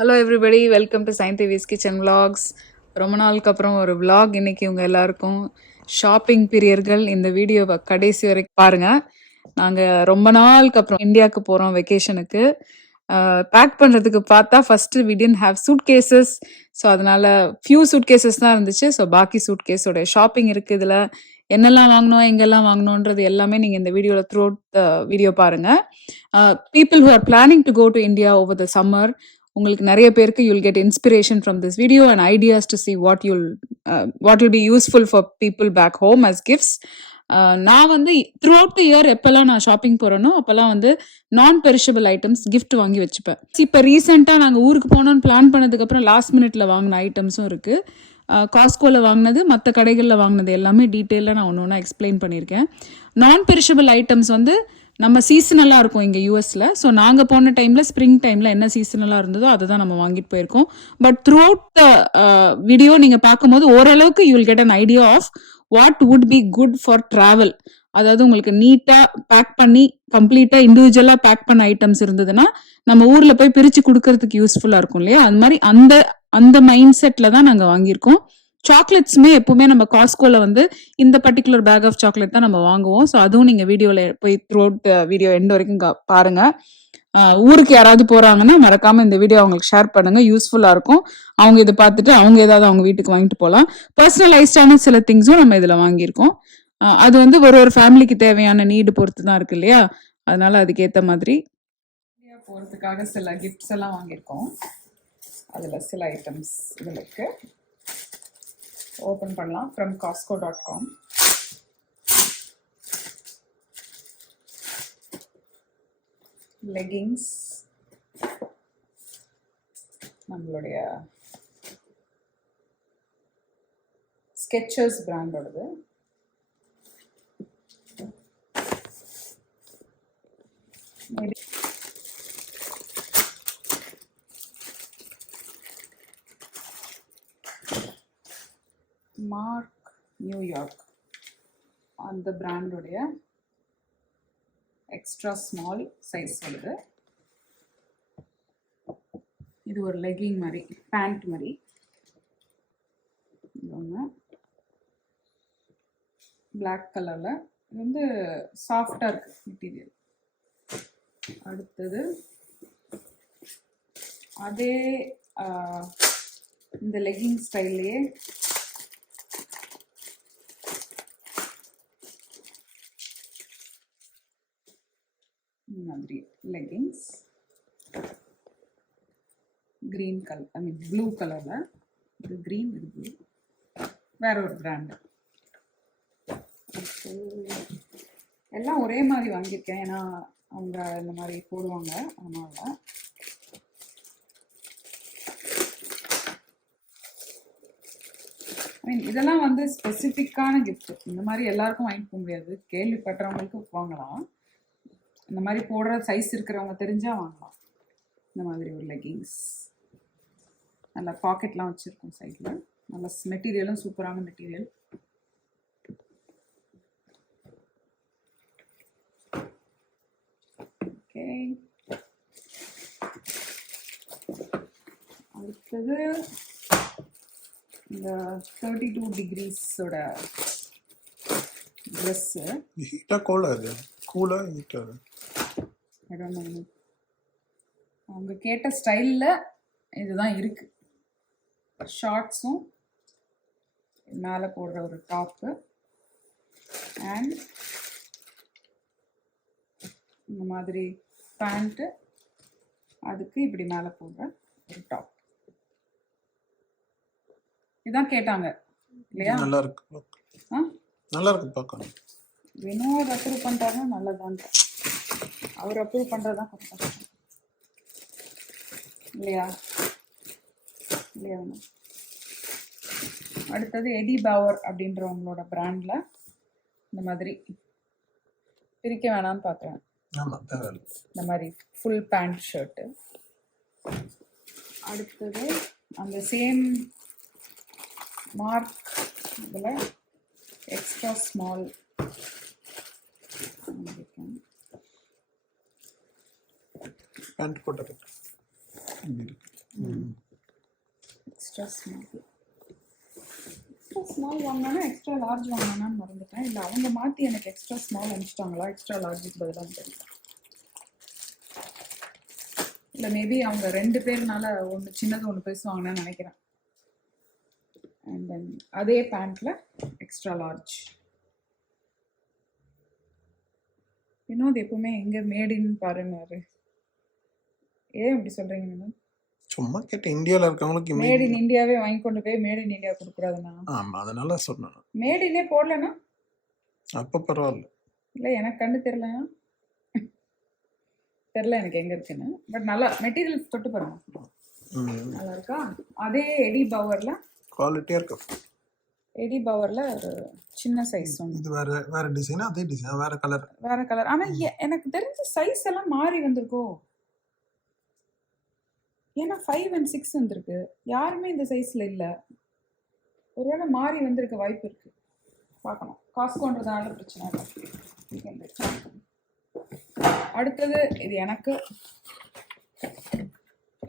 Hello everybody, welcome to சைன் டிவிஸ் kitchen vlogs. ரொம்ப நாளுக்கு அப்புறம் ஒரு vlog. இன்னைக்கு உங்கள் எல்லாருக்கும் ஷாப்பிங் பிரியர்கள் இந்த வீடியோவை கடைசி வரைக்கும் பாருங்கள். நாங்கள் ரொம்ப நாளுக்கு அப்புறம் இந்தியாவுக்கு போகிறோம் வெக்கேஷனுக்கு. பேக் பண்ணுறதுக்கு பார்த்தா first we didn't have suitcases. So அதனால் ஃபியூ சூட்கேசஸ் தான் இருந்துச்சு. ஸோ பாக்கி சூட்கேஸோட ஷாப்பிங் இருக்குது. இதில் என்னெல்லாம் வாங்கணும், எங்கெல்லாம் வாங்கணுன்றது எல்லாமே நீங்கள் இந்த வீடியோவில் த்ரூ அவுட் த வீடியோ பாருங்கள். People who are planning to go to India over the summer, உங்களுக்கு நிறைய பேருக்கு you'll get inspiration from this video and ideas to see what will be useful for people back home as gifts. நான் வந்து through out the year எப்போல்லாம் நான் shopping போகிறேனோ அப்போல்லாம் வந்து நான் பெரிஷபிள் ஐட்டம்ஸ் கிஃப்ட் வாங்கி வச்சுப்பேன். இப்போ ரீசெண்டாக நாங்கள் ஊருக்கு போனோன்னு பிளான் பண்ணதுக்கப்புறம் லாஸ்ட் மினிட்ல வாங்கின ஐட்டம்ஸும் இருக்குது. காஸ்கோவில் வாங்கினது, மற்ற கடைகளில் வாங்கினது எல்லாமே டீட்டெயிலாக நான் ஒன்று ஒன்றா எக்ஸ்பிளைன் பண்ணியிருக்கேன். நான் பெரிஷபிள் ஐட்டம்ஸ் வந்து நம்ம சீசனலாக இருக்கும் இங்கே யூஎஸில். ஸோ நாங்கள் போன டைமில் ஸ்ப்ரிங் டைமில் என்ன சீசனலாக இருந்ததோ அதை தான் நம்ம வாங்கிட்டு போயிருக்கோம். But throughout the video நீங்கள் பார்க்கும்போது ஓரளவுக்கு you will get an idea of what would be good for travel. அதாவது உங்களுக்கு நீட்டாக பேக் பண்ணி கம்ப்ளீட்டாக இண்டிவிஜுவலாக பேக் பண்ண ஐட்டம்ஸ் இருந்ததுன்னா நம்ம ஊரில் போய் பிரித்து கொடுக்கறதுக்கு யூஸ்ஃபுல்லாக இருக்கும் இல்லையா? அது மாதிரி அந்த மைண்ட் செட்டில் தான் நாங்கள் வாங்கியிருக்கோம். சாக்லேட்ஸுமே எப்பவுமே நம்ம காஸ்கோல வந்து இந்த பர்டிகுலர் பேக் ஆஃப் சாக்லேட் தான் நம்ம வாங்குவோம். ஸோ அதுவும் நீங்கள் வீடியோவில் போய் த்ரூ அவுட் வீடியோ எண்ட் வரைக்கும் பாருங்க. ஊருக்கு யாராவது போறாங்கன்னா மறக்காம இந்த வீடியோ அவங்களுக்கு ஷேர் பண்ணுங்க, யூஸ்ஃபுல்லா இருக்கும். அவங்க இதை பார்த்துட்டு அவங்க ஏதாவது அவங்க வீட்டுக்கு வாங்கிட்டு போகலாம். பர்சனலைஸ்டான சில திங்ஸும் நம்ம இதில் வாங்கியிருக்கோம். அது வந்து ஒரு ஃபேமிலிக்கு தேவையான நீடு பொறுத்து தான் இருக்கு இல்லையா? அதனால அதுக்கேற்ற மாதிரி போகிறதுக்காக சில கிஃப்ட்ஸ் எல்லாம் வாங்கியிருக்கோம். அதில் சில ஐட்டம்ஸ் இதில் இருக்கு. ஓப்பன் பண்ணலாம். From costco.com. லெகிங்ஸ், நம்மளுடைய ஸ்கெச்சர்ஸ் பிராண்டோடது. மார்க் நியூயார்க் அந்த பிராண்டோடைய எக்ஸ்ட்ரா ஸ்மால் சைஸ் வருது. இது ஒரு லெகிங் மாதிரி, பேண்ட் மாதிரி. பிளாக் கலரில் இது வந்து சாஃப்டாக இருக்கு மெட்டீரியல். அடுத்தது அதே இந்த லெகிங் ஸ்டைல்லையே மாதிரி லெகிங்ஸ், கிரீன் கலர், ஐ மீன் ப்ளூ கலரில். இது கிரீன், இது ப்ளூ, வேற ஒரு பிராண்டு. எல்லாம் ஒரே மாதிரி வாங்கியிருக்கேன், ஏன்னா அவங்க இந்த மாதிரி போடுவாங்க. அதனால ஐ மீன் இதெல்லாம் வந்து ஸ்பெசிஃபிக்கான கிஃப்ட். இந்த மாதிரி எல்லாருக்கும் வாங்கிக்க முடியாது, கேள்விப்பட்டவங்களுக்கு வாங்கலாம். இந்த மாதிரி போடுற சைஸ் இருக்கிறவங்க தெரிஞ்சால் வாங்கலாம். இந்த மாதிரி ஒரு லெகிங்ஸ், நல்லா பாக்கெட்லாம் வச்சுருக்கோம் சைடில். நல்ல மெட்டீரியலும் சூப்பரான மெட்டீரியல். ஓகே, அடுத்தது இந்த 32 டிகிரிஸோட ட்ரெஸ்ஸு. அவங்க கேட்ட ஸ்டைலில் இதுதான் இருக்கு. ஷார்ட்ஸும் மேலே போடுற ஒரு டாப்பு அண்ட் இந்த மாதிரி பேண்ட்டு, அதுக்கு இப்படி மேலே போடுற ஒரு டாப். இதான் கேட்டாங்க இல்லையா? நல்லா இருக்கு, நல்லா இருக்கு பார்க்கணும். வினோத் அப்ரூவ் பண்ணுறாருன்னா நல்லதான். அவர் அப்ரூவ் பண்ணுறதுதான் கொஞ்சம் கஷ்டம் இல்லையா? இல்லையா? அடுத்தது எடி பவர் அப்படின்றவங்களோட பிராண்டில் இந்த மாதிரி பிரிக்க வேணாம்னு பார்க்குறேன். இந்த மாதிரி ஃபுல் பேண்ட் ஷர்ட்டு. அடுத்தது அந்த சேம் மார்க் இதில் எக்ஸ்ட்ரா ஸ்மால் பேண்ட் போட்டது எக்ஸ்ட்ரா ஸ்மால் வாங்கினா எக்ஸ்ட்ரா லார்ஜ் வாங்கினான்னு மறந்துட்டேன். இல்லை அவங்க மாற்றி எனக்கு எக்ஸ்ட்ரா ஸ்மால் அனுப்பிச்சிட்டாங்களா, எக்ஸ்ட்ரா லார்ஜுக்கு பதிலாக தெரியல. இல்லை மேபி அவங்க 2 பேர்னால ஒன்று சின்னது ஒன்று பெருசு வாங்கினேன்னு நினைக்கிறேன். அண்ட் தென் அதே பேண்ட்டில் எக்ஸ்ட்ரா லார்ஜ். வினோத் எப்பவுமே எங்கே மேடின்னு பாருங்க. ஏன் இப்படி சொல்கிறீங்க வினோத்? சும்மா கேட்டேன், இந்தியாவில் இருக்கவங்களுக்கு மேட் இன் இந்தியாவே வாங்கி கொண்டு போய் மேட் இன் இந்தியா கொடுக்கூடாதுண்ணா. ஆமாம், அதனால சொன்னேன். மேட் இன்னே போடலண்ணா. அப்போ பரவாயில்ல. இல்லை எனக்கு கண்டு தெரிலண்ணா. தெரில எனக்கு எங்கே இருக்குன்னு. பட் நல்லா மெட்டீரியல்ஸ் தொட்டு பாருங்க, நல்லா இருக்கா. அதே எடி பவரில் குவாலிட்டியாக இருக்கு. எடி பவரில் ஒரு சின்ன சைஸ் ஒன்று. இது வேற டிசைன், அதே டிசைன் வேற கலர். ஆனால் எனக்கு தெரிஞ்ச சைஸ் எல்லாம் மாறி வந்திருக்கோ. ஏன்னா 5 and 6 வந்திருக்கு. யாருமே இந்த சைஸில் இல்லை. ஒருவேளை மாறி வந்திருக்க வாய்ப்பு இருக்குது. பார்க்கணும். காஸ்ட்கோன்றதுனால பிரச்சனை இல்லை. அடுத்தது இது எனக்கு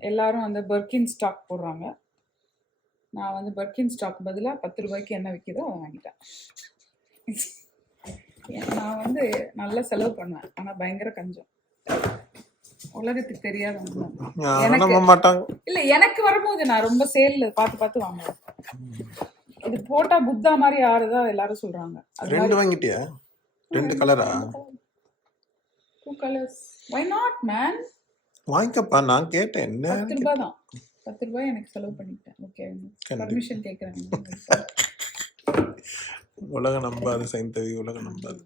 எல்லாரும் வந்து பர்கின் ஸ்டாக் போடுறாங்க. நான் வந்து பர்கின் ஸ்டாக் பதிலாக 10 ரூபாய்க்கு என்ன விற்கிதோ அதை வாங்கிட்டேன். நான் வந்து நல்லா செலவு பண்ணுவேன், ஆனால் பயங்கர கஞ்சம். உலகத்துக்கு தெரியாத இல்லை. எனக்கு வரும்போது நான் ரொம்ப சேல்ல பார்த்து வாங்குவேன். இது போட்டா புத்தா மாதிரி ஆறுதா எல்லாரும் சொல்றாங்க. 2 வாங்கிட்டியா? 2 கலரா? 2 colors. Why not man? வாங்கிக்கப்பா. நான் கேட்டேன். 10 ரூபாய் தான். 10 ரூபாய் எனக்கு செலவு பண்ணிட்டேன். ஓகே, பர்மிஷன் கேட்குறேன். உலகம் நம்பாது சைந்தவி, உலகம் நம்பாது.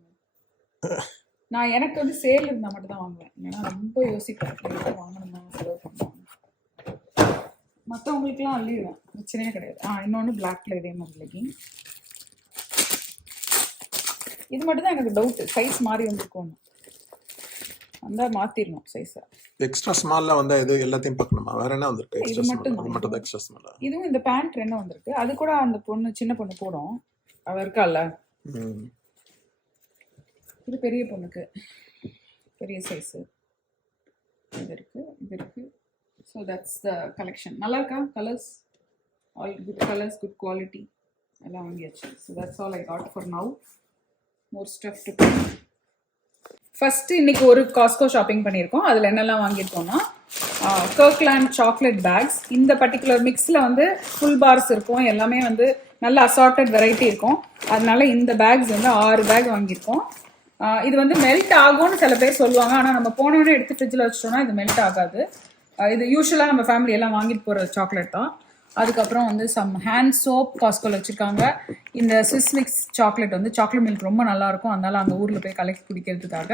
நான் எனக்கு வந்து சேல் இருந்தால் மட்டும் தான் வாங்குவேன். ஏன்னா ரொம்ப யோசிப்பேன் வாங்கணுமா செலவு பண்ணுவேன். மற்றவங்களுக்குலாம் அள்ளிடுவேன், பிரச்சனையே கிடையாது. இன்னொன்று பிளாக்ல இதே மாதிரி லெகிங். இது மட்டும் தான் எனக்கு டவுட்டு, சைஸ் மாறி வந்துருக்கும். வந்தால் மாற்றிடணும் சைஸை. எக்ஸ்ட்ரா ஸ்மாலில் வந்தால் இது எல்லாத்தையும் பார்க்கணுமா? வேற என்ன வந்திருக்கு? இது மட்டும் தான் எக்ஸ்ட்ரா ஸ்மாலா. இதுவும் இந்த பேண்ட் 2 வந்திருக்கு. அது கூட அந்த பொண்ணு சின்ன பொண்ணு போடும், அவ இருக்கால. இது பெரிய பொண்ணுக்கு பெரிய சைஸு. இது இருக்கு. So that's the collection. நல்லா இருக்கா? Colours all good colours, good quality எல்லாம் வாங்கியாச்சு. So that's all I got for now. More stuff to come. First இன்றைக்கி ஒரு காஸ்கோ ஷாப்பிங் பண்ணியிருக்கோம். அதில் என்னெல்லாம் வாங்கியிருக்கோம்னா கர்க்லேண்ட் சாக்லேட் பேக்ஸ். இந்த பர்டிகுலர் மிக்ஸில் வந்து ஃபுல் பார்ஸ் இருக்கும், எல்லாமே வந்து நல்ல அசார்ட்டட் வெரைட்டி இருக்கும். அதனால இந்த பேக்ஸ் வந்து 6 பேக் வாங்கியிருக்கோம். இது வந்து மெல்ட் ஆகும்னு சில பேர் சொல்லுவாங்க, ஆனால் நம்ம போனோடனே எடுத்து ஃப்ரிட்ஜில் வச்சிட்டோம்னா இது மெல்ட் ஆகாது. இது யூஸ்வலாக நம்ம ஃபேமிலி எல்லாம் வாங்கிட்டு போகிற சாக்லேட் தான். அதுக்கப்புறம் வந்து சம் ஹேண்ட் சோப் காஸ்கோவில் வச்சுருக்காங்க. இந்த ஸ்விஸ் மிக்ஸ் சாக்லேட் வந்து சாக்லேட் மில்க் ரொம்ப நல்லாயிருக்கும், அதனால அங்கே ஊரில் போய் கலெக்ட் குடிக்கிறதுக்காக.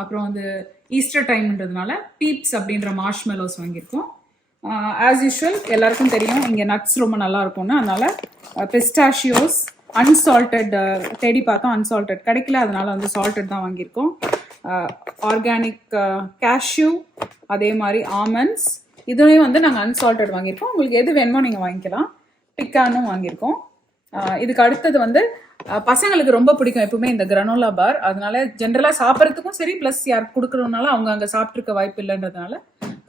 அப்புறம் வந்து ஈஸ்டர் டைம்ன்றதுனால பீப்ஸ் அப்படின்ற மார்ஷ்மெலோஸ் வாங்கியிருக்கோம். ஆஸ் யூஷுவல் எல்லாருக்கும் தெரியும் இங்கே நட்ஸ் ரொம்ப நல்லா இருக்கும்னு, அதனால பிஸ்டாஷியோஸ் அன்சால்டட் தேடி பார்த்தோம், அன்சால்டட் கிடைக்கல, அதனால வந்து சால்டட் தான் வாங்கியிருக்கோம். ஆர்கானிக் கேஷ்யூ, அதே மாதிரி ஆமண்ட்ஸ், இதுலேயும் வந்து நாங்கள் அன்சால்டட் வாங்கியிருக்கோம். உங்களுக்கு எது வேணுமோ நீங்கள் வாங்கிக்கலாம். பிக்கானும் வாங்கியிருக்கோம். இதுக்கு அடுத்தது வந்து பசங்களுக்கு ரொம்ப பிடிக்கும் எப்பவுமே இந்த கிரனோலா பார், அதனால ஜென்ரலாக சாப்பிட்றதுக்கும் சரி, ப்ளஸ் யாருக்கு கொடுக்குறதுனால அவங்க அங்கே சாப்பிட்ருக்க வாய்ப்பு இல்லைன்றதுனால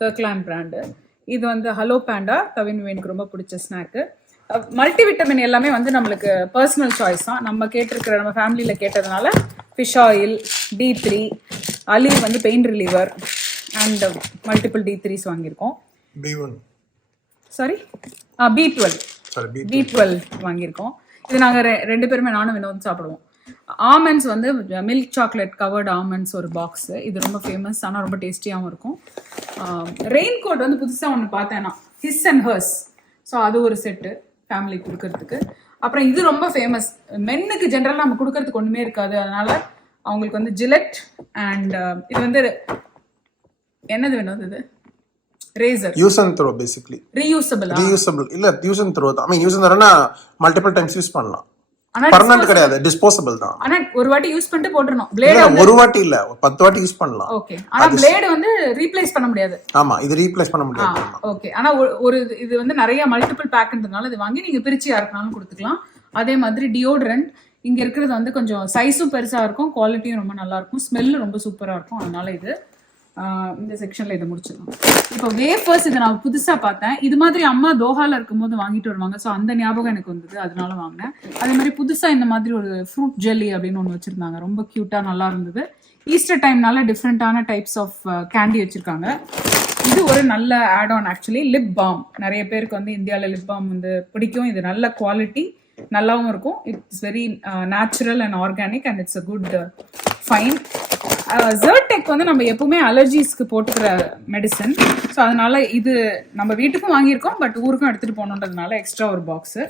கர்க்லேண்ட் பிராண்டு. இது வந்து ஹலோ பேண்டா, கவின்வேனுக்கு ரொம்ப பிடிச்ச ஸ்நாக்கு. மல்டி விட்டமின் எல்லாமே வந்து நம்மளுக்கு பர்சனல் சாய்ஸ் தான். நம்ம கேட்டிருக்கிற, நம்ம ஃபேமிலியில் கேட்டதுனால ஃபிஷ் ஆயில், D3, அலி வந்து pain reliever and multiple D3s வாங்கியிருக்கோம். B12 வாங்கியிருக்கோம். இது நாங்கள் 2 பேருமே, நானும் வினோத் சாப்பிடுவோம். ஆமண்ட்ஸ் வந்து மில்க் சாக்லேட் கவர்டு ஆமண்ட்ஸ் ஒரு பாக்ஸு. இது ரொம்ப ஃபேமஸ், ஆனால் ரொம்ப டேஸ்டியாகவும் இருக்கும். ரெயின் கோட் வந்து புதுசாக ஒன்று பார்த்தேன்னா ஹிஸ் அண்ட் ஹர்ஸ், ஸோ அது ஒரு செட்டு ஃபேமிலி கொடுக்கறதுக்கு. அப்புறம் இது ரொம்ப ஃபேமஸ், மென்னுக்கு ஜென்ரலாக நம்ம கொடுக்கறதுக்கு ஒன்றுமே இருக்காது, அதனால அவங்களுக்கு வந்து ஜிலெட் அண்ட் இது வந்து என்னது வேணும், இது razor, use and throw, basically reusable இல்ல, யூஸ் அண்ட் த்ரோ தான். ஐ மீன் யூஸ் அண்ட் த்ரோனா மல்டிபிள் டைம்ஸ் யூஸ் பண்ணலாம், பர்மனன்ட் கிடையாது, டிஸ்போசபிள் தான். ஆனா ஒரு வாட்டி யூஸ் பண்ணிட்டு போட்டுறணும். பிளேட் ஒரு வாட்டி இல்ல, 10 வாட்டி யூஸ் பண்ணலாம். ஓகே, ஆனா பிளேட் வந்து ரீப்ளேஸ் பண்ண முடியாது. ஆமா, இது ரீப்ளேஸ் பண்ண முடியாது. ஓகே, ஆனா ஒரு இது வந்து நிறைய மல்டிபிள் பேக்ன்றதுனால இது வாங்கி நீங்க பிரிச்சு யாருக்குனாலும் கொடுத்துக்கலாம். அதே மாதிரி டியோட்ரண்ட் இங்க இருக்கிறது வந்து கொஞ்சம் சைஸும் பெருசா இருக்கும், குவாலிட்டியும் ரொம்ப நல்லா இருக்கும், ஸ்மெல்லு ரொம்ப சூப்பரா இருக்கும், அதனால இது. இந்த செக்ஷன்ல இதை முடிச்சிடலாம். இப்போ வேஃபர்ஸ் இதை நான் புதுசா பார்த்தேன். இது மாதிரி அம்மா தோஹால இருக்கும்போது வாங்கிட்டு வருவாங்க. ஸோ அந்த ஞாபகம் எனக்கு வந்தது, அதனால வாங்கினேன். அதே மாதிரி புதுசா இந்த மாதிரி ஒரு ஃப்ரூட் ஜெல்லி அப்படின்னு ஒன்று வச்சிருந்தாங்க. ரொம்ப கியூட்டா நல்லா இருந்தது. ஈஸ்டர் டைம்னால டிஃப்ரெண்டான டைப்ஸ் ஆஃப் கேண்டி வச்சிருக்காங்க. இது ஒரு நல்ல add on actually. Lip balm நிறைய பேருக்கு வந்து இந்தியாவில் லிப் பாம் வந்து பிடிக்கும். இது நல்ல குவாலிட்டி, நல்லாவும் இருக்கும். It's very natural and organic and it's a good fine. ஜெர்டெக் வந்து நம்ம எப்பவுமே அலர்ஜிஸ்க்கு போட்டுக்கிற மெடிசன். ஸோ அதனால இது நம்ம வீட்டுக்கும் வாங்கியிருக்கோம், பட் ஊருக்கும் எடுத்துட்டு போகணுன்றதுனால எக்ஸ்ட்ரா ஒரு பாக்ஸு.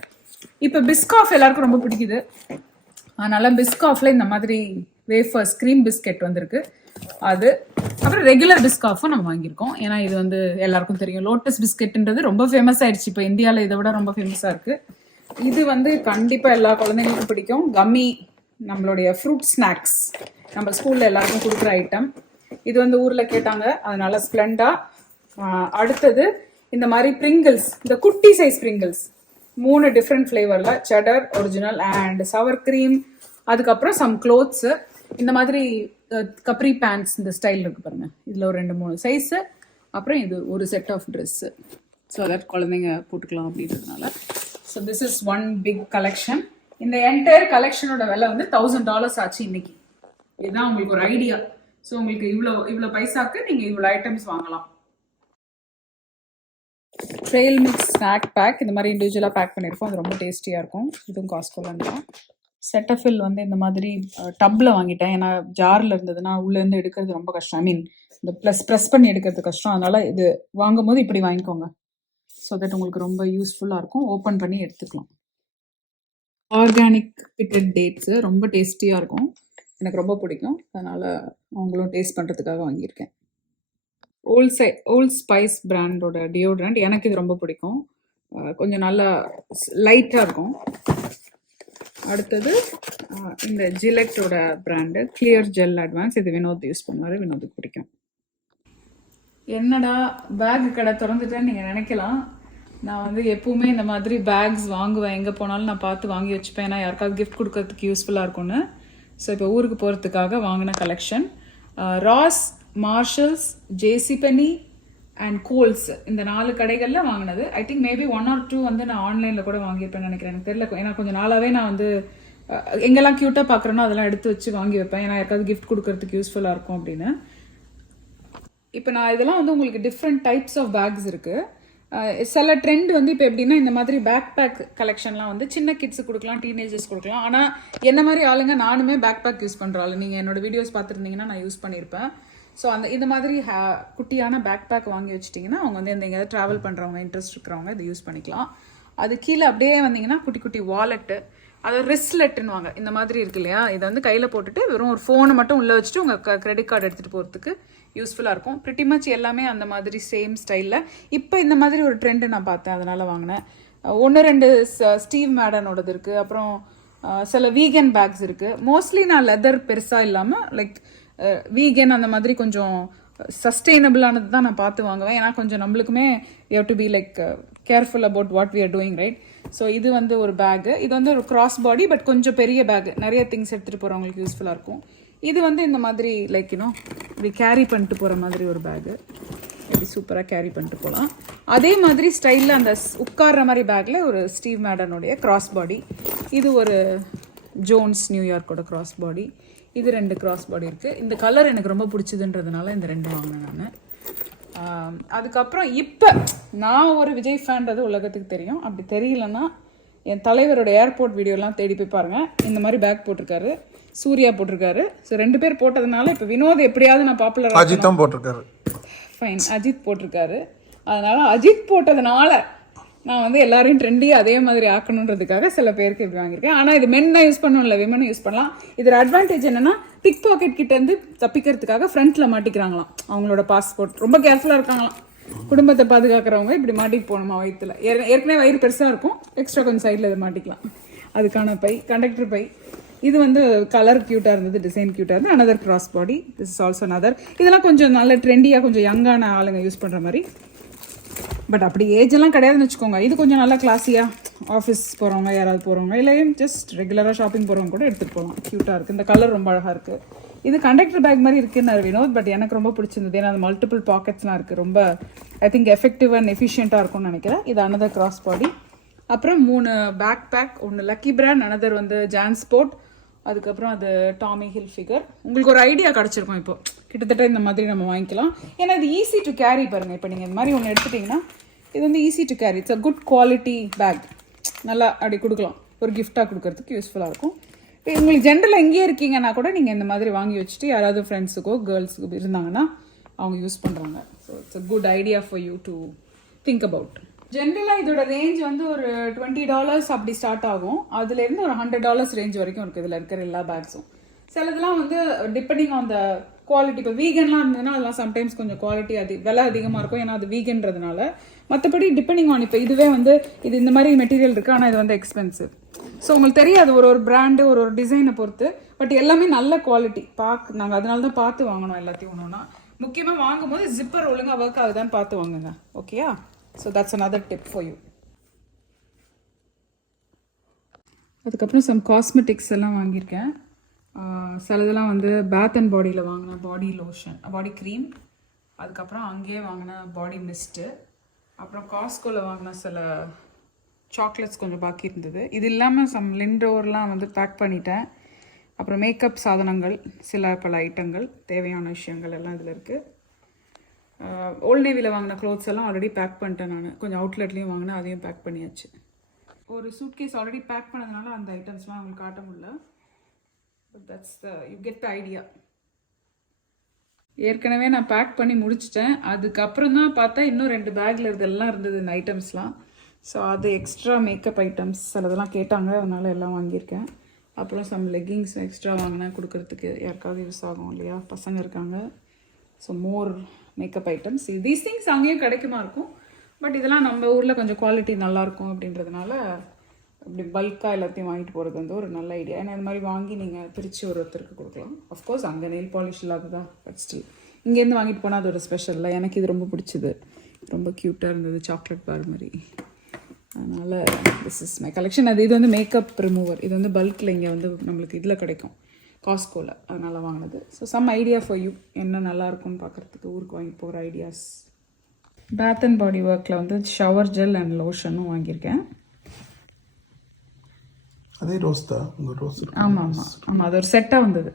இப்போ பிஸ்காஃப் எல்லாருக்கும் ரொம்ப பிடிக்குது, அதனால பிஸ்காஃப்ல இந்த மாதிரி வேஃபர்ஸ் க்ரீம் பிஸ்கெட் வந்திருக்கு. அது அப்புறம் ரெகுலர் பிஸ்காஃபும் நம்ம வாங்கியிருக்கோம். ஏன்னா இது வந்து எல்லாருக்கும் தெரியும், லோட்டஸ் பிஸ்கெட்ன்றது ரொம்ப ஃபேமஸ் ஆயிடுச்சு இப்போ இந்தியாவில். இதை விட ரொம்ப ஃபேமஸாக இருக்கு. இது வந்து கண்டிப்பாக எல்லா குழந்தைங்களுக்கும் பிடிக்கும். கம்மி, நம்மளுடைய ஃப்ரூட் ஸ்நாக்ஸ், நம்ம ஸ்கூலில் எல்லாருக்கும் கொடுக்குற ஐட்டம். இது வந்து ஊரில் கேட்டாங்க, அதனால ஸ்ப்ளெண்டா. அடுத்தது இந்த மாதிரி பிரிங்கிள்ஸ், இந்த குட்டி சைஸ் பிரிங்கிள்ஸ் 3 டிஃப்ரெண்ட் ஃப்ளேவரில், cheddar, original and sour cream. அதுக்கப்புறம் சம் க்ளோத்ஸு, இந்த மாதிரி கப்ரி பேண்ட்ஸ் இந்த ஸ்டைல் இருக்கு பாருங்க. இதில் ஒரு 2-3 சைஸு. அப்புறம் இது ஒரு set of dress. So that குழந்தைங்க போட்டுக்கலாம் அப்படின்றதுனால. So this is one big collection. இந்த என்டையர் கலெக்ஷனோட விலை வந்து $1000 ஆச்சு இன்னைக்கு. இதுதான் உங்களுக்கு ஒரு ஐடியா. ஸோ உங்களுக்கு இவ்வளோ பைசாக்கு நீங்கள் இவ்வளோ ஐட்டம்ஸ் வாங்கலாம். ட்ரெயில் மிக்ஸ் ஸ்நாக் பேக் இந்த மாதிரி இண்டிவிஜுவலாக பேக் பண்ணியிருக்கோம். அது ரொம்ப டேஸ்டியாக இருக்கும். இதுவும் காஸ்ட்கோவில் தான். செட்டஃபில் வந்து இந்த மாதிரி டப்பில் வாங்கிட்டேன். ஏன்னா ஜாரில் இருந்ததுன்னா உள்ளேருந்து எடுக்கிறது ரொம்ப கஷ்டம். ஐ மீன் இந்த ப்ரெஸ் பண்ணி எடுக்கிறது கஷ்டம். அதனால் இது வாங்கும் போது இப்படி வாங்கிக்கோங்க. ஸோ தட் உங்களுக்கு ரொம்ப யூஸ்ஃபுல்லாக இருக்கும். ஓப்பன் பண்ணி எடுத்துக்கலாம். ஆர்கானிக் பிட்டட் டேட்ஸு ரொம்ப டேஸ்டியாக இருக்கும். எனக்கு ரொம்ப பிடிக்கும். அதனால் அவங்களும் டேஸ்ட் பண்ணுறதுக்காக வாங்கியிருக்கேன். ஓல்ட் ஸ்பைஸ் பிராண்டோட டியோட்ரண்ட் எனக்கு இது ரொம்ப பிடிக்கும். கொஞ்சம் நல்லா லைட்டாக இருக்கும். அடுத்தது இந்த ஜிலெட்டோட பிராண்டு கிளியர் ஜெல் அட்வான்ஸ். இது வினோத் யூஸ் பண்ணுவார், வினோத்துக்கு பிடிக்கும். என்னடா பேக் கடை திறந்துட்டேன்னு நீங்கள் நினைக்கலாம். நான் வந்து எப்பவுமே இந்த மாதிரி பேக்ஸ் வாங்குவேன். எங்கே போனாலும் நான் பார்த்து வாங்கி வச்சுப்பேன். ஏன்னா யாருக்காவது கிஃப்ட் கொடுக்கறதுக்கு யூஸ்ஃபுல்லாக இருக்கும்னு. ஸோ இப்போ ஊருக்கு போகிறதுக்காக வாங்கின collection Ross, Marshalls, JCPenney and Kohl's, இந்த 4 கடைகளில் வாங்கினது. ஐ திங்க் மேபி 1 or 2 வந்து நான் ஆன்லைனில் கூட வாங்கியிருப்பேன் நினைக்கிறேன். எனக்கு தெரியல. ஏன்னா கொஞ்சம் நாளாகவே நான் வந்து எங்கெல்லாம் க்யூட்டாக பார்க்குறேனோ அதெல்லாம் எடுத்து வச்சு வாங்கி வைப்பேன். ஏன்னா யாருக்காவது கிஃப்ட் கொடுக்கறதுக்கு யூஸ்ஃபுல்லாக இருக்கும் அப்படின்னு. இப்போ நான் இதெல்லாம் வந்து உங்களுக்கு டிஃப்ரெண்ட் டைப்ஸ் ஆஃப் பேக்ஸ் இருக்குது. சில ட்ரெண்ட் வந்து இப்போ எப்படின்னா இந்த மாதிரி பேக் பேக் கலெக்ஷன்லாம் வந்து சின்ன கிட்ஸுக்கு கொடுக்கலாம், டீனேஜர்ஸ் கொடுக்கலாம். ஆனால் என்ன மாதிரி ஆளுங்க, நானுமே பேக் பேக் யூஸ் பண்ணுற ஆளு. நீங்கள் என்னோட வீடியோஸ் பார்த்துருந்தீங்கன்னா நான் யூஸ் பண்ணியிருப்பேன். ஸோ இந்த மாதிரி குட்டியான பேக் பேக் வாங்கி வச்சிட்டிங்கன்னா அவங்க வந்து எங்கேயாவது ட்ராவல் பண்ணுறவங்க, இன்ட்ரெஸ்ட் இருக்கிறவங்க இதை யூஸ் பண்ணிக்கலாம். அது கீழே அப்படியே வந்தீங்கன்னா குட்டி குட்டி வாலெட்டு, அதாவது ரிஸ்லெட்டுன்னுவாங்க. இந்த மாதிரி இருக்கு இல்லையா, இதை வந்து கையில் போட்டுட்டு வெறும் ஒரு ஃபோனை மட்டும் உள்ளே வச்சுட்டு உங்கள் கிரெடிட் கார்டு எடுத்துகிட்டு போகிறதுக்கு யூஸ்ஃபுல்லாக இருக்கும். ப்ரிட்டி மச் எல்லாமே அந்த மாதிரி சேம் ஸ்டைலில். இப்போ இந்த மாதிரி ஒரு ட்ரெண்டு நான் பார்த்தேன், அதனால் வாங்கினேன். 1-2 ஸ்டீவ் மேடனோடது இருக்குது. அப்புறம் சில வீகன் பேக்ஸ் இருக்குது. மோஸ்ட்லி நான் லெதர் பெருசாக இல்லாமல் லைக் வீகன் அந்த மாதிரி கொஞ்சம் சஸ்டெயினபிளானது தான் நான் பார்த்து வாங்குவேன். ஏன்னா கொஞ்சம் நம்மளுக்குமே you have to be like careful about what we are doing, right? So இது வந்து ஒரு பேக்கு. இது வந்து ஒரு கிராஸ் பாடி, பட் கொஞ்சம் பெரிய பேக்கு, நிறைய திங்ஸ் எடுத்துகிட்டு போகிறவங்களுக்கு யூஸ்ஃபுல்லாக இருக்கும். இது வந்து இந்த மாதிரி லைக் யூனோ இப்படி கேரி பண்ணிட்டு போகிற மாதிரி ஒரு பேக்கு. இப்படி சூப்பராக கேரி பண்ணிட்டு போகலாம். அதே மாதிரி ஸ்டைலில் அந்த உட்கார்ற மாதிரி பேக்கில் ஒரு ஸ்டீவ் மேடனுடைய கிராஸ் பாடி. இது ஒரு ஜோன்ஸ் நியூயார்க்கோட கிராஸ் பாடி. இது 2 கிராஸ் பாடி இருக்குது. இந்த கலர் எனக்கு ரொம்ப பிடிச்சதுன்றதுனால இந்த 2 வாங்கினேன் நான். அதுக்கப்புறம் இப்போ நான் ஒரு விஜய் ஃபேன்றது உலகத்துக்கு தெரியும். அப்படி தெரியலன்னா என் தலைவரோட ஏர்போர்ட் வீடியோலாம் தேடி போய் பாருங்கள். இந்த மாதிரி பேக் போட்டிருக்காரு, சூர்யா போட்டிருக்காரு. ஸோ 2 பேர் போட்டதுனால இப்போ வினோத் எப்படியாவது நான் பாப்புலர், அஜித்தும் போட்டிருக்காரு. ஃபைன், அஜித் போட்டிருக்காரு. அதனால அஜித் போட்டதுனால நான் வந்து எல்லாரையும் ட்ரெண்டியாக அதே மாதிரி ஆக்கணுன்றதுக்காக சில பேருக்கு இப்படி வாங்கியிருக்கேன். ஆனால் இது மென் தான் யூஸ் பண்ணணும், இல்லை விமனும் யூஸ் பண்ணலாம். இதோட அட்வான்டேஜ் என்னன்னா, பிக் பாக்கெட் கிட்டேருந்து தப்பிக்கிறதுக்காக ஃப்ரண்ட்டில் மாட்டிக்கிறாங்களாம் அவங்களோட பாஸ்போர்ட். ரொம்ப கேர்ஃபுல்லாக இருக்காங்களாம். குடும்பத்தை பாதுகாக்கிறவங்க இப்படி மாட்டிக்கு போகணுமா வயிற்றுல. ஏற்கனவே வயிறு பெருசாக இருக்கும், எக்ஸ்ட்ரா கொஞ்சம் சைடில் இதை மாட்டிக்கலாம். அதுக்கான பை, கண்டக்டர் பை. இது வந்து கலர் க்யூட்டாக இருந்தது, டிசைன் க்யூட்டாக இருந்தது. Another cross body. This is also another. இதெல்லாம் கொஞ்சம் நல்ல ட்ரெண்டியாக கொஞ்சம் யங்கான ஆளுங்க யூஸ் பண்ணுற மாதிரி. பட் அப்படி ஏஜ் எல்லாம் கிடையாதுன்னு வச்சுக்கோங்க. இது கொஞ்சம் நல்லா கிளாஸியாக ஆஃபீஸ் போகிறவங்க, யாராவது போகிறவங்க, இல்லை ஜஸ்ட் ரெகுலராக ஷாப்பிங் போகிறவங்க கூட எடுத்துகிட்டு போகலாம். க்யூட்டாக இருக்குது. இந்த கலர் ரொம்ப அழகாக இருக்குது. இது கண்டக்டர் பேக் மாதிரி இருக்குன்னு வினோத், பட் எனக்கு ரொம்ப பிடிச்சிருந்தது. ஏன்னா அது மல்டிபிள் பாக்கெட்ஸ்லாம் இருக்குது. ரொம்ப ஐ திங்க் எஃபெக்டிவ் அண்ட் எஃபிஷியண்ட்டாக இருக்கும்னு நினைக்கிறேன். இது அனதர் கிராஸ் பாடி. அப்புறம் 3 பேக் பேக், ஒன்று லக்கி பிராண்ட், அனதர் வந்து ஜான்ஸ்போர்ட், அதுக்கப்புறம் அது டாமி ஹில் ஃபிகர். உங்களுக்கு ஒரு ஐடியா கிடச்சிருக்கும் இப்போ கிட்டத்தட்ட இந்த மாதிரி நம்ம வாங்கிக்கலாம். ஏன்னா இது ஈஸி டு கேரி பாருங்கள். இப்போ நீங்கள் இந்த மாதிரி ஒன்று எடுத்துட்டிங்கன்னா இது வந்து easy to carry. It's a good quality bag. நல்லா அப்படி கொடுக்கலாம், ஒரு கிஃப்டாக கொடுக்கறதுக்கு யூஸ்ஃபுல்லாக இருக்கும். இப்போ உங்களுக்கு ஜென்ரலாக எங்கேயே இருக்கீங்கன்னா கூட நீங்கள் இந்த மாதிரி வாங்கி வச்சுட்டு யாராவது ஃப்ரெண்ட்ஸுக்கோ கேர்ள்ஸுக்கோ இருந்தாங்கன்னா அவங்க யூஸ் பண்ணுறாங்க. So it's a good idea for you to think about. ஜென்ரலாக இதோட ரேஞ்ச் வந்து ஒரு $20 அப்படி ஸ்டார்ட் ஆகும். அதுலேருந்து ஒரு $100 ரேஞ்ச் வரைக்கும் இருக்குது இதில் இருக்கிற எல்லா பேக்ஸும். சிலதெல்லாம் வந்து டிபெண்டிங் ஆன் த குவாலிட்டி. இப்போ வீகன்லாம் இருந்ததுன்னா அதெல்லாம் சம்டைம்ஸ் கொஞ்சம் குவாலிட்டி விலை அதிகமாக இருக்கும், ஏன்னா அது வீகன்றதுனால. மற்றபடி டிபெண்டிங் ஆன், இப்போ இதுவே வந்து இது இந்த மாதிரி மெட்டீரியல் இருக்குது, ஆனால் இது வந்து எக்ஸ்பென்சிவ். ஸோ உங்களுக்கு தெரியாது ஒரு பிராண்டு ஒரு டிசைனை பொறுத்து. பட் எல்லாமே நல்ல குவாலிட்டி. நாங்கள் அதனால தான் பார்த்து வாங்கணும் எல்லாத்தையும் ஒன்றுனா. முக்கியமாக வாங்கும் போது ஜிப்பர் ஒழுங்காக ஒர்க் ஆகுதான்னு பார்த்து வாங்குங்க. ஓகேயா? So that's another tip for you. அதுக்கப்புறம் சம் காஸ்மெட்டிக்ஸ் எல்லாம் வாங்கியிருக்கேன். சிலதெல்லாம் வந்து பேத் அண்ட் பாடியில் வாங்கின பாடி லோஷன், பாடி க்ரீம், அதுக்கப்புறம் அங்கேயே வாங்கின பாடி மிஸ்ட்டு, அப்புறம் காஸ்கோவில் வாங்கின சில சாக்லேட்ஸ் கொஞ்சம் பாக்கி இருந்தது. இது இல்லாமல் சம் லிண்டோர்லாம் வந்து பேக் பண்ணிட்டேன். அப்புறம் மேக்கப் சாதனங்கள், பல ஐட்டங்கள், தேவையான விஷயங்கள் எல்லாம் இதில் இருக்குது. ஓல்ட் நேவியில் வாங்கின க்ளோத்ஸ் எல்லாம் ஆல்ரெடி பேக் பண்ணிட்டேன் நான். கொஞ்சம் அவுட்லெட்லேயும் வாங்கினேன், அதையும் பேக் பண்ணியாச்சு. ஒரு சூட்கேஸ் ஆல்ரெடி பேக் பண்ணதுனால அந்த ஐட்டம்ஸ்லாம் உங்களுக்கு காட்ட முடியல. But that's you get the idea. ஏற்கனவே நான் பேக் பண்ணி முடிச்சிட்டேன். அதுக்கப்புறம் தான் பார்த்தா இன்னும் 2 பேக்கில் இதெல்லாம் இருந்தது இந்த ஐட்டம்ஸ்லாம். ஸோ அது எக்ஸ்ட்ரா மேக்கப் ஐட்டம்ஸ் சிலதெல்லாம் கேட்டாங்க, அதனால் எல்லாம் வாங்கியிருக்கேன். அப்புறம் சம் லெக்கிங்ஸ் எக்ஸ்ட்ரா வாங்கினேன் கொடுக்கறதுக்கு, யாருக்காவது யூஸ் ஆகும் இல்லையா, பசங்க இருக்காங்க. So more makeup items. These things அங்கேயும் கிடைக்குமா இருக்கும், பட் இதெல்லாம் நம்ம ஊரில் கொஞ்சம் குவாலிட்டி நல்லாயிருக்கும் அப்படின்றதுனால இப்படி பல்காக எல்லாத்தையும் வாங்கிட்டு போகிறது வந்து ஒரு நல்ல ஐடியா. ஏன்னா இந்த மாதிரி வாங்கி நீங்கள் பிரித்து ஒருத்தருக்கு கொடுக்கலாம். அஃப்கோர்ஸ் அங்கே நெயில் பாலிஷ் இல்லாததா, பட் ஸ்டில் இங்கேருந்து வாங்கிட்டு போனால் அது ஒரு ஸ்பெஷலில். எனக்கு இது ரொம்ப பிடிச்சிது, ரொம்ப க்யூட்டாக இருந்தது, சாக்லேட் பார் மாதிரி. அதனால் திஸ் இஸ் மை கலெக்ஷன். இது வந்து மேக்கப் ரிமூவர். இது வந்து பல்கில் இங்கே வந்து நம்மளுக்கு இதில் கிடைக்கும், காஸ்கோவில். அதனால் வாங்கினது. So some idea for you, என்ன நல்லாயிருக்கும்னு பார்க்குறதுக்கு ஊருக்கு வாங்கி போகிற ஐடியாஸ். பேத் அண்ட் பாடி ஒர்க்கில் வந்து ஷவர் ஜெல் அண்ட் லோஷனும் வாங்கியிருக்கேன். அதே ரோஸ் தான், ரோஸ். ஆமாம், அது ஒரு செட்டாக வந்தது.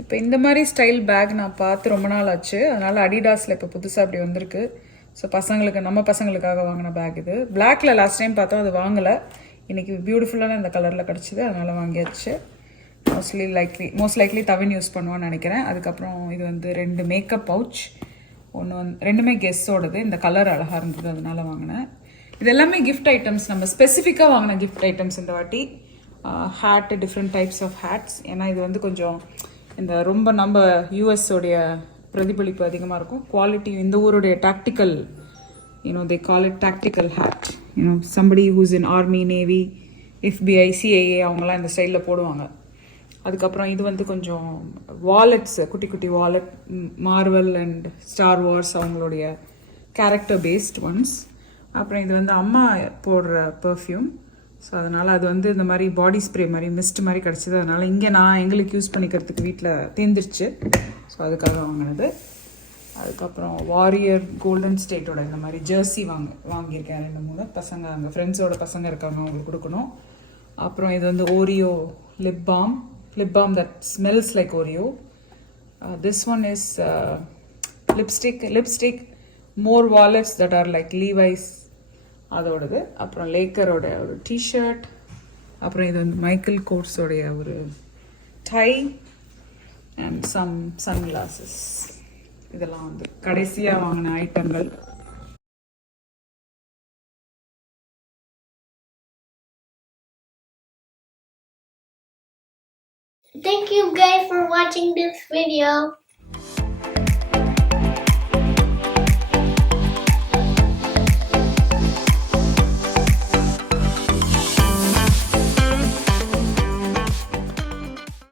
இப்போ இந்த மாதிரி ஸ்டைல் பேக் நான் பார்த்து ரொம்ப நாள் ஆச்சு. அதனால் அடிடாஸில் இப்போ புதுசாக அப்படி வந்திருக்கு. ஸோ நம்ம பசங்களுக்காக வாங்கின பேக் இது. பிளாக்ல லாஸ்ட் டைம் பார்த்தோம், அது வாங்கலை. இன்றைக்கி பியூட்டிஃபுல்லான இந்த கலரில் கிடச்சிது, அதனால் வாங்கியாச்சு. மோஸ்ட் லைக்லி தவின் யூஸ் பண்ணுவான்னு நினைக்கிறேன். அதுக்கப்புறம் இது வந்து 2 மேக்கப் பவுச். ஒன்று வந்து 2மே கெஸ்ஸோடது. இந்த கலர் அழகாக இருந்தது, அதனால வாங்கினேன். இது எல்லாமே கிஃப்ட் ஐட்டம்ஸ், நம்ம ஸ்பெசிஃபிக்காக வாங்கின கிஃப்ட் ஐட்டம்ஸ் இந்த வாட்டி. Hat, different types of hats. ஏன்னா இது வந்து கொஞ்சம் இந்த ரொம்ப நம்ம யூஎஸோடைய பிரதிபலிப்பு அதிகமாக இருக்கும். குவாலிட்டி இந்த ஊருடைய tactical, they call it tactical hat. Somebody who's in army, navy, FBI, CIA அவங்களாம் இந்த ஸ்டைலில் போடுவாங்க. அதுக்கப்புறம் இது வந்து கொஞ்சம் வாலெட்ஸ், குட்டி குட்டி wallet, Marvel and star Wars அவங்களுடைய கேரக்டர் பேஸ்ட் ஒன்ஸ். அப்புறம் இது வந்து அம்மா போடுற பர்ஃப்யூம். ஸோ அதனால் அது வந்து இந்த மாதிரி பாடி ஸ்ப்ரே மாதிரி மிஸ்ட் மாதிரி கிடச்சிது. அதனால் இங்கே நான் எங்களுக்கு யூஸ் பண்ணிக்கிறதுக்கு வீட்டில் தீர்ந்துருச்சு. ஸோ அதுக்காக வாங்கினது. அதுக்கப்புறம் வாரியர் கோல்டன் ஸ்டேட்டோட இந்த மாதிரி ஜெர்சி வாங்கியிருக்கேன் 2-3 பசங்க, அங்கே ஃப்ரெண்ட்ஸோட பசங்க இருக்காங்க, அவங்களுக்கு கொடுக்கணும். அப்புறம் இது வந்து Oreo lip balm that smells like Oreo. This one is lipstick, more wallets that are like Levi's அதோடது. அப்புறம் லேக்கரோட ஒரு டிஷர்ட். அப்புறம் இது வந்து மைக்கேல் கோர்ஸோடைய ஒரு டை அண்ட் சம் சன்கிளாஸஸ். இதெல்லாம் வந்து கடைசியாக வாங்கின ஐட்டங்கள். Thank you guys for watching this video.